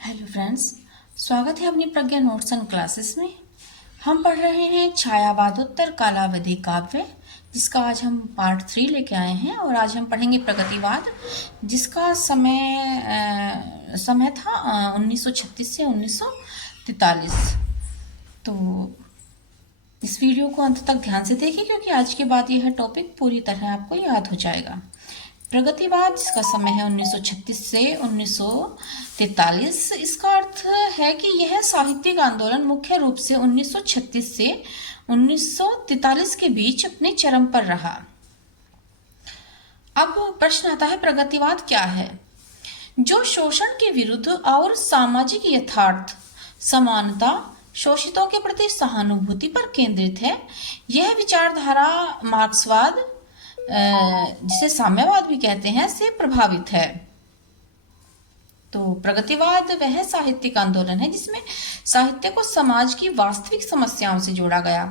Hello friends, स्वागत है अपनी प्रज्ञा नोट्स एंड क्लासेस में। हम पढ़ रहे हैं छायावादोत्तर कालावधि काव्य, जिसका आज हम पार्ट 3 लेके आए हैं। और आज हम पढ़ेंगे प्रगतिवाद, जिसका समय था 1936 से 1943। तो इस वीडियो को अंत तक ध्यान से देखिए, क्योंकि आज के बाद यह टॉपिक पूरी तरह आपको याद हो जाएगा। प्रगतिवाद, जिसका समय है 1936 से 1943। इसका अर्थ है कि यह साहित्यिक आंदोलन मुख्य रूप से 1936 से 1943 के बीच अपने चरम पर रहा। अब प्रश्न आता है, प्रगतिवाद क्या है? जो शोषण के विरुद्ध और सामाजिक यथार्थ, समानता, शोषितों के प्रति सहानुभूति पर केंद्रित है। यह विचारधारा मार्क्सवाद, जिसे साम्यवाद भी कहते हैं, से प्रभावित है। तो प्रगतिवाद वह साहित्यिक आंदोलन है जिसमें साहित्य को समाज की वास्तविक समस्याओं से जोड़ा गया।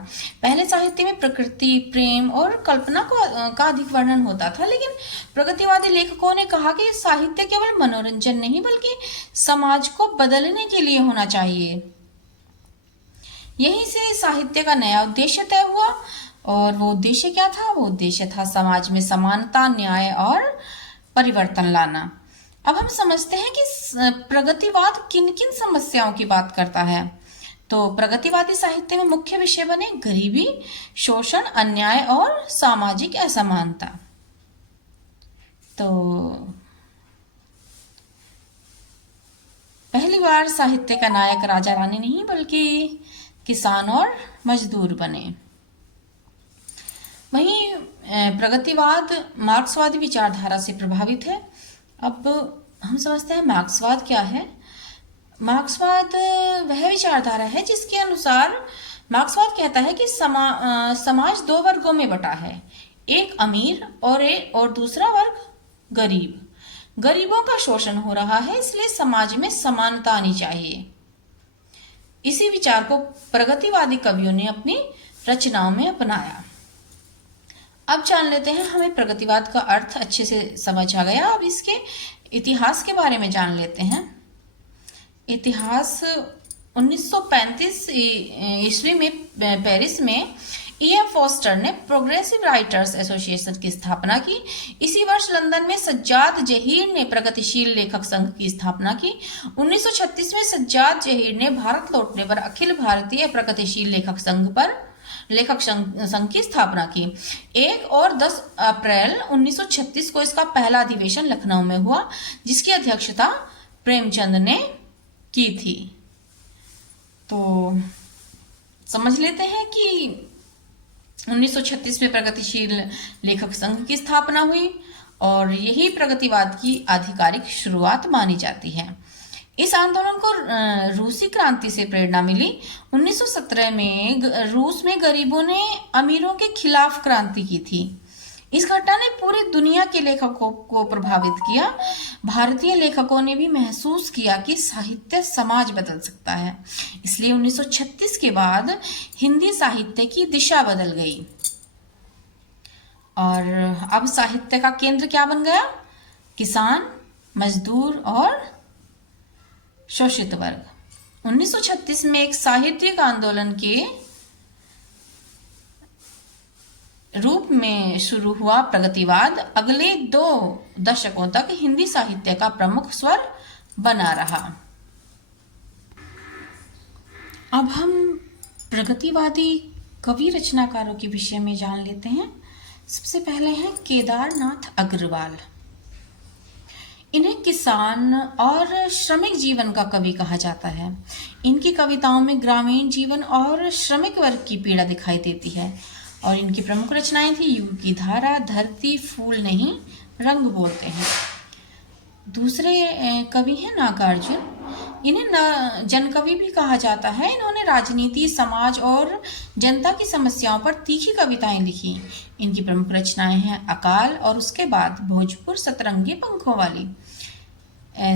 पहले साहित्य में प्रकृति, प्रेम और कल्पना का अधिक वर्णन होता था, लेकिन प्रगतिवादी लेखकों ने कहा कि साहित्य केवल मनोरंजन नहीं बल्कि समाज को बदलने के लिए होना चाहिए। यहीं से साहित्य का नया उद्देश्य तय हुआ। और वो उद्देश्य क्या था? वो उद्देश्य था समाज में समानता, न्याय और परिवर्तन लाना। अब हम समझते हैं कि प्रगतिवाद किन किन समस्याओं की बात करता है। तो प्रगतिवादी साहित्य में मुख्य विषय बने गरीबी, शोषण, अन्याय और सामाजिक असमानता। तो पहली बार साहित्य का नायक राजा रानी नहीं बल्कि किसान और मजदूर बने। वहीं प्रगतिवाद मार्क्सवादी विचारधारा से प्रभावित है। अब हम समझते हैं मार्क्सवाद क्या है। मार्क्सवाद वह विचारधारा है जिसके अनुसार मार्क्सवाद कहता है कि समाज दो वर्गों में बटा है, एक अमीर और दूसरा वर्ग गरीब। गरीबों का शोषण हो रहा है, इसलिए समाज में समानता आनी चाहिए। इसी विचार को प्रगतिवादी कवियों ने अपनी रचनाओं में अपनाया। अब जान लेते हैं, हमें प्रगतिवाद का अर्थ अच्छे से समझ आ गया। अब इसके इतिहास के बारे में जान लेते हैं। इतिहास 1935 ईस्वी में पेरिस में E.M. फॉस्टर ने प्रोग्रेसिव राइटर्स एसोसिएशन की स्थापना की। इसी वर्ष लंदन में सज्जाद जहीर ने प्रगतिशील लेखक संघ की स्थापना की। 1936 में सज्जाद जहीर ने भारत लौटने पर अखिल भारतीय प्रगतिशील लेखक संघ की स्थापना की। 1 और 10 अप्रैल 1936 को इसका पहला अधिवेशन लखनऊ में हुआ, जिसकी अध्यक्षता प्रेमचंद ने की थी। तो समझ लेते हैं कि 1936 में प्रगतिशील लेखक संघ की स्थापना हुई और यही प्रगतिवाद की आधिकारिक शुरुआत मानी जाती है। इस आंदोलन को रूसी क्रांति से प्रेरणा मिली। 1917 में रूस में गरीबों ने अमीरों के खिलाफ क्रांति की थी। इस घटना ने पूरी दुनिया के लेखकों को प्रभावित किया। भारतीय लेखकों ने भी महसूस किया कि साहित्य समाज बदल सकता है। इसलिए 1936 के बाद हिंदी साहित्य की दिशा बदल गई और अब साहित्य का केंद्र क्या बन गया? किसान, मजदूर और शोषित वर्ग। 1936 में एक साहित्यिक आंदोलन के रूप में शुरू हुआ प्रगतिवाद अगले 2 दशकों तक हिंदी साहित्य का प्रमुख स्वर बना रहा। अब हम प्रगतिवादी कवि रचनाकारों के विषय में जान लेते हैं। सबसे पहले हैं केदारनाथ अग्रवाल। इन्हें किसान और श्रमिक जीवन का कवि कहा जाता है। इनकी कविताओं में ग्रामीण जीवन और श्रमिक वर्ग की पीड़ा दिखाई देती है और इनकी प्रमुख रचनाएं थी युग की धारा, धरती, फूल नहीं रंग बोलते हैं। दूसरे कवि हैं नागार्जुन। इन्हें जनकवि भी कहा जाता है। इन्होंने राजनीति, समाज और जनता की समस्याओं पर तीखी कविताएं लिखी। इनकी प्रमुख रचनाएं हैं अकाल और उसके बाद भोजपुर, सतरंगी पंखों वाली।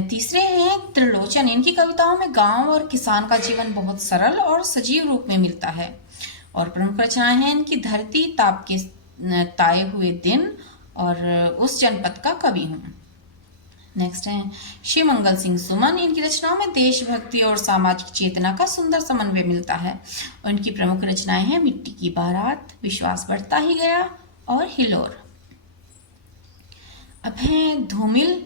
तीसरे हैं त्रिलोचन। इनकी कविताओं में गांव और किसान का जीवन बहुत सरल और सजीव रूप में मिलता है और प्रमुख रचनाएं हैं इनकी धरती, ताप के ताए हुए दिन और उस जनपद का कवि हूँ। नेक्स्ट है शिवमंगल सिंह सुमन। इनकी रचनाओं में देशभक्ति और सामाजिक चेतना का सुंदर समन्वय मिलता है। उनकी प्रमुख रचनाएं हैं मिट्टी की बारात, विश्वास बढ़ता ही गया और हिलोर। अब है धूमिल।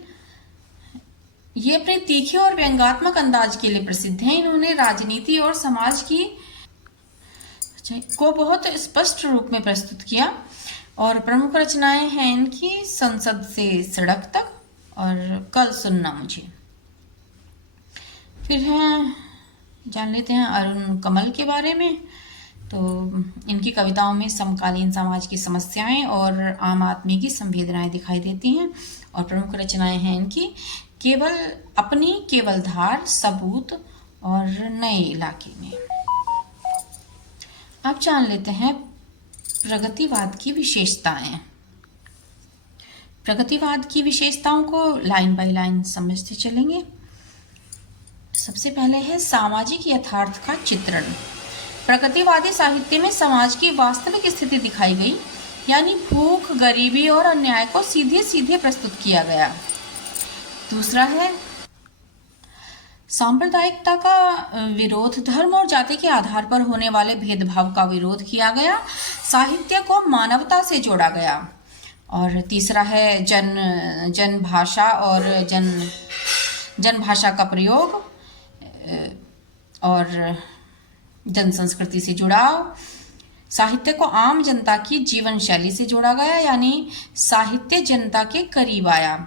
ये अपने तीखे और व्यंग्यात्मक अंदाज के लिए प्रसिद्ध हैं। इन्होंने राजनीति और समाज की को बहुत स्पष्ट रूप में प्रस्तुत किया और प्रमुख रचनाएं हैं इनकी संसद से सड़क तक और कल सुनना मुझे। फिर हैं जान लेते हैं अरुण कमल के बारे में। तो इनकी कविताओं में समकालीन समाज की समस्याएं और आम आदमी की संवेदनाएं दिखाई देती हैं और प्रमुख रचनाएं हैं इनकी केवल धार, सबूत और नए इलाके में। अब जान लेते हैं प्रगतिवाद की विशेषताएं। प्रगतिवाद की विशेषताओं को लाइन बाय लाइन समझते चलेंगे। सबसे पहले है सामाजिक यथार्थ का चित्रण। प्रगतिवादी साहित्य में समाज की वास्तविक स्थिति दिखाई गई, यानी भूख, गरीबी और अन्याय को सीधे सीधे प्रस्तुत किया गया। दूसरा है सांप्रदायिकता का विरोध, धर्म और जाति के आधार पर होने वाले भेदभाव का विरोध किया गया, साहित्य को मानवता से जोड़ा गया। और तीसरा है जन भाषा और जन भाषा का प्रयोग और जन संस्कृति से जुड़ाव। साहित्य को आम जनता की जीवन शैली से जोड़ा गया, यानी साहित्य जनता के करीब आया।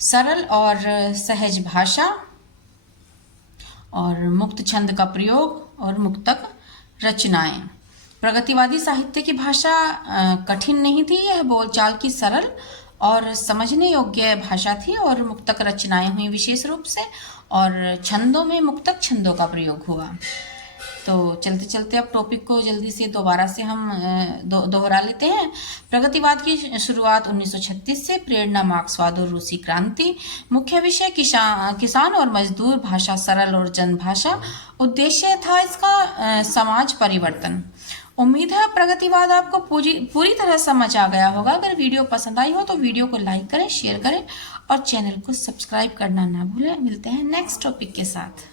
सरल और सहज भाषा और मुक्त छंद का प्रयोग और मुक्तक रचनाएं। प्रगतिवादी साहित्य की भाषा कठिन नहीं थी, यह बोलचाल की सरल और समझने योग्य भाषा थी और मुक्तक रचनाएं हुई विशेष रूप से और छंदों में मुक्तक छंदों का प्रयोग हुआ। तो चलते चलते अब टॉपिक को जल्दी से दोबारा से हम दोहरा लेते हैं। प्रगतिवाद की शुरुआत 1936 से, प्रेरणा मार्क्सवाद और रूसी क्रांति, मुख्य विषय किसान और मजदूर, भाषा सरल और जनभाषा, उद्देश्य था इसका समाज परिवर्तन। उम्मीद है प्रगतिवाद आपको पूरी तरह समझ आ गया होगा। अगर वीडियो पसंद आई हो तो वीडियो को लाइक करें, शेयर करें और चैनल को सब्सक्राइब करना ना भूलें। मिलते हैं नेक्स्ट टॉपिक के साथ।